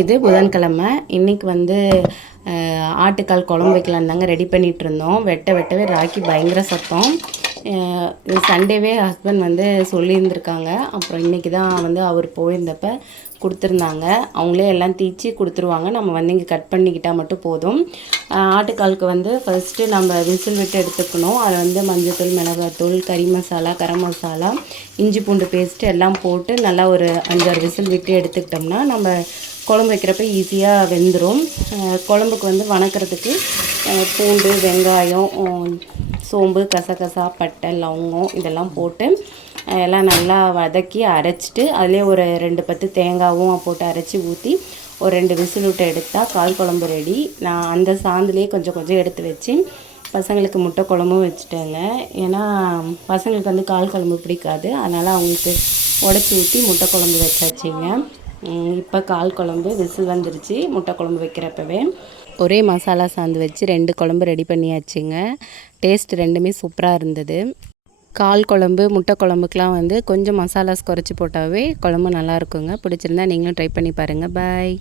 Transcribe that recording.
இது புதன்கிழமை. இன்றைக்கி வந்து ஆட்டுக்கால் குழம்பு வைக்கலான்னு தாங்க ரெடி பண்ணிகிட்டு இருந்தோம். வெட்ட வெட்டவே ராக்கி பயங்கர சத்தம். சண்டேவே ஹஸ்பண்ட் வந்து சொல்லியிருந்திருக்காங்க. அப்புறம் இன்றைக்கி தான் வந்து அவர் போயிருந்தப்ப கொடுத்துருந்தாங்க. அவங்களே எல்லாம் தீச்சு கொடுத்துருவாங்க. நம்ம வந்து இங்கே கட் பண்ணிக்கிட்டால் மட்டும் போதும். ஆட்டுக்காலுக்கு வந்து ஃபஸ்ட்டு நம்ம விசில் விட்டு எடுத்துக்கணும். அதில் வந்து மஞ்சள்தூள் மிளகாத்தூள் கறி மசாலா கரம் மசாலா இஞ்சி பூண்டு பேஸ்ட்டு எல்லாம் போட்டு நல்லா ஒரு அஞ்சாறு விசில் விட்டு எடுத்துக்கிட்டோம்னா நம்ம குழம்பு வைக்கிறப்ப ஈஸியாக வெந்துடும் குழம்புக்கு வந்து வணக்கிறதுக்கு பூண்டு வெங்காயம் சோம்பு கசகசா பட்டை லவங்கம் இதெல்லாம் போட்டு எல்லாம் நல்லா வதக்கி அரைச்சிட்டு அதிலே ஒரு ரெண்டு பத்து தேங்காவும் போட்டு அரைச்சி ஊற்றி ஒரு ரெண்டு விசில் விட்டு எடுத்தால் கால் குழம்பு ரெடி நான் அந்த சாந்துலேயே கொஞ்சம் கொஞ்சம் எடுத்து வச்சு பசங்களுக்கு முட்டை குழம்பும் வச்சுட்டேங்க. ஏன்னா பசங்களுக்கு வந்து கால் குழம்பு பிடிக்காது. அதனால் அவங்களுக்கு உடச்சி ஊற்றி முட்டை குழம்பு வச்சாச்சிங்க. இப்போ கால் குழம்பு விசில் வந்துருச்சு. முட்டை குழம்பு வைக்கிறப்பவே. ஒரே மசாலா சாந்து வச்சு ரெண்டு குழம்பு ரெடி பண்ணியாச்சுங்க. டேஸ்ட் ரெண்டுமே சூப்பராக இருந்தது. கால் குழம்பு முட்டை குழம்புக்கெலாம் வந்து கொஞ்சம் மசாலாஸ் குறைச்சி போட்டாவே குழம்பு நல்லா இருக்குங்க. பிடிச்சிருந்தா நீங்களும் ட்ரை பண்ணி பாருங்கள் பாய்.